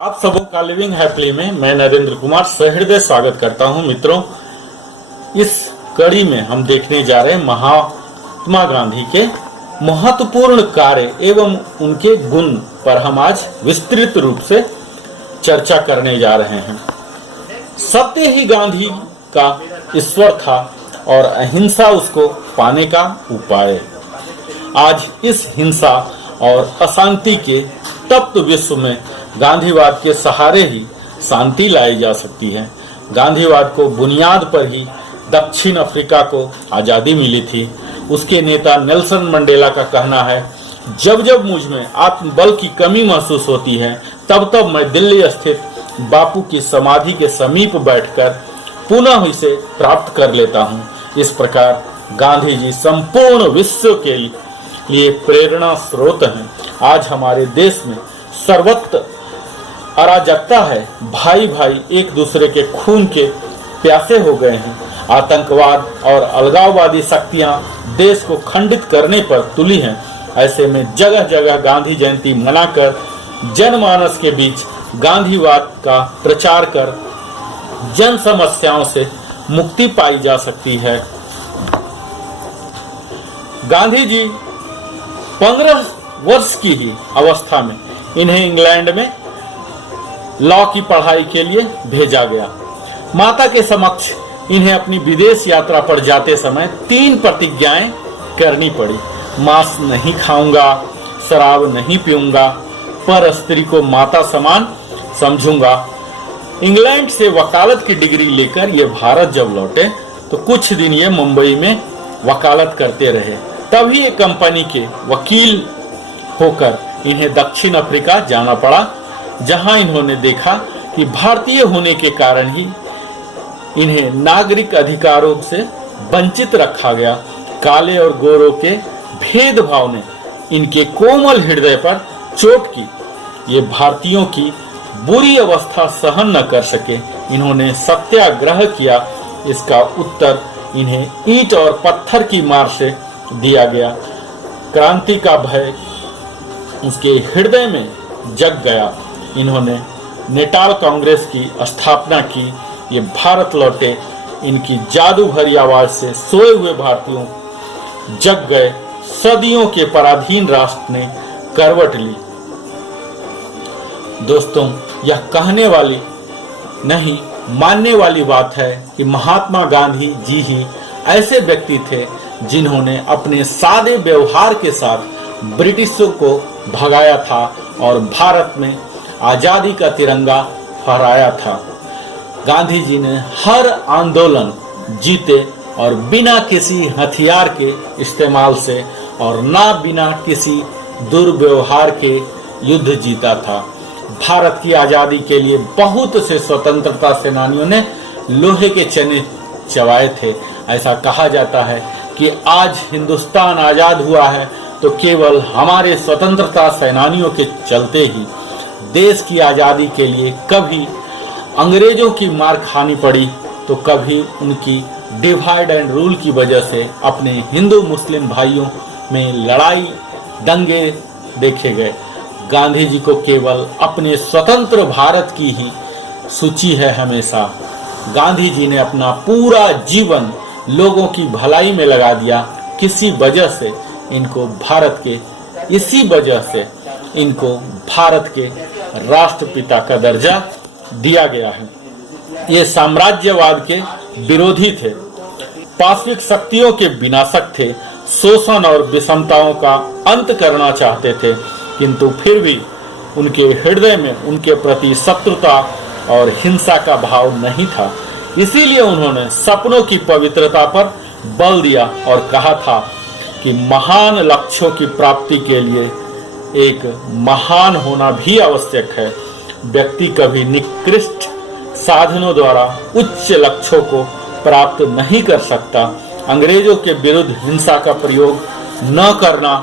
आप सबों का लिविंग हैप्पीली में मैं नरेंद्र कुमार सहृदय स्वागत करता हूं। मित्रों, इस कड़ी में हम देखने जा रहे हैं महात्मा गांधी के महत्वपूर्ण कार्य एवं उनके गुण पर हम आज विस्तृत रूप से चर्चा करने जा रहे हैं। सत्य ही गांधी का ईश्वर था और अहिंसा उसको पाने का उपाय। आज इस हिंसा और अशांति के तप्त विश्व में गांधीवाद के सहारे ही शांति लाई जा सकती है। गांधीवाद को बुनियाद पर ही दक्षिण अफ्रीका को आज़ादी मिली थी। उसके नेता नेल्सन मंडेला का कहना है, जब जब मुझ में आत्मबल की कमी महसूस होती है तब तब मैं दिल्ली स्थित बापू की समाधि के समीप बैठकर पुनः इसे प्राप्त कर लेता हूँ। इस प्रकार गांधी जी संपूर्ण विश्व के लिए प्रेरणा स्रोत हैं। आज हमारे देश में सर्वत्र अराजकता है। भाई भाई एक दूसरे के खून के प्यासे हो गए हैं। आतंकवाद और अलगाववादी शक्तियां देश को खंडित करने पर तुली हैं। ऐसे में जगह जगह गांधी जयंती मनाकर जनमानस के बीच गांधीवाद का प्रचार कर जन समस्याओं से मुक्ति पाई जा सकती है। गांधी जी 15 वर्ष की ही अवस्था में इन्हें इंग्लैंड में लॉ की पढ़ाई के लिए भेजा गया। माता के समक्ष इन्हें अपनी विदेश यात्रा पर जाते समय 3 प्रतिज्ञाएं करनी पड़ी। मांस नहीं खाऊंगा, शराब नहीं पीऊंगा, पर स्त्री को माता समान समझूंगा। इंग्लैंड से वकालत की डिग्री लेकर ये भारत जब लौटे तो कुछ दिन ये मुंबई में वकालत करते रहे। तभी एक कंपनी के वकील होकर इन्हें दक्षिण अफ्रीका जाना पड़ा, जहां इन्होंने देखा कि भारतीय होने के कारण ही इन्हें नागरिक अधिकारों से वंचित रखा गया। काले और गोरों के भेदभाव ने इनके कोमल हृदय पर चोट की। ये भारतीयों की बुरी अवस्था सहन न कर सके। इन्होंने सत्याग्रह किया। इसका उत्तर इन्हें ईंट और पत्थर की मार से दिया गया। क्रांति का भय उसके हृदय में जग गया। इन्होंने नेटाल कांग्रेस की स्थापना की। ये भारत लौटे। इनकी जादू भरी आवाज से सोए हुए भारतीयों जग गए। सदियों के पराधीन राष्ट्र ने करवट ली। दोस्तों, यह कहने वाली नहीं मानने वाली बात है कि महात्मा गांधी जी ही ऐसे व्यक्ति थे जिन्होंने अपने सादे व्यवहार के साथ ब्रिटिशों को भगाया था और भारत में आजादी का तिरंगा फहराया था। गांधी जी ने हर आंदोलन जीते और बिना किसी हथियार के इस्तेमाल से और ना बिना किसी दुर्व्यवहार के युद्ध जीता था। भारत की आजादी के लिए बहुत से स्वतंत्रता सेनानियों ने लोहे के चने चबाए थे। ऐसा कहा जाता है कि आज हिंदुस्तान आजाद हुआ है तो केवल हमारे स्वतंत्रता सेनानियों के चलते ही। देश की आजादी के लिए कभी अंग्रेजों की मार खानी पड़ी तो कभी उनकी डिवाइड एंड रूल की वजह से अपने हिंदू मुस्लिम भाइयों में लड़ाई दंगे देखे गए। गांधी जी को केवल अपने स्वतंत्र भारत की ही सूची है हमेशा। गांधी जी ने अपना पूरा जीवन लोगों की भलाई में लगा दिया। किसी वजह से इनको भारत के इसी वजह से इनको भारत के राष्ट्रपिता का दर्जा दिया गया है। ये साम्राज्यवाद के विरोधी थे, पाश्विक शक्तियों के विनाशक थे, शोषण और विषमताओं का अंत करना चाहते थे, किंतु फिर भी उनके हृदय में उनके प्रति शत्रुता और हिंसा का भाव नहीं था। इसीलिए उन्होंने सपनों की पवित्रता पर बल दिया और कहा था कि महान लक्ष्यों की प्राप्ति के लिए एक महान होना भी आवश्यक है। व्यक्ति कभी निकृष्ट साधनों द्वारा उच्च लक्ष्यों को प्राप्त नहीं कर सकता। अंग्रेजों के विरुद्ध हिंसा का प्रयोग न करना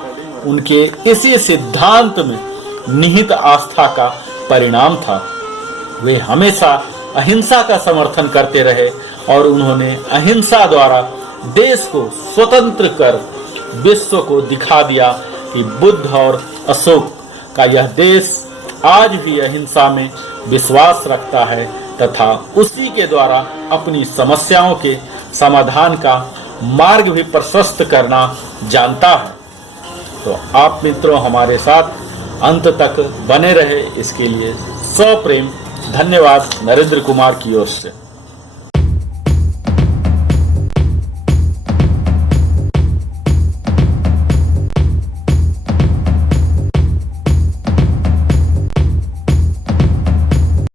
उनके इसी सिद्धांत में निहित आस्था का परिणाम था। वे हमेशा अहिंसा का समर्थन करते रहे और उन्होंने अहिंसा द्वारा देश को स्वतंत्र कर विश्व को दिखा दिया कि बुद्ध और अशोक का यह देश आज भी अहिंसा में विश्वास रखता है तथा उसी के द्वारा अपनी समस्याओं के समाधान का मार्ग भी प्रशस्त करना जानता है। तो आप मित्रों हमारे साथ अंत तक बने रहे, इसके लिए सप्रेम धन्यवाद नरेंद्र कुमार की ओर से।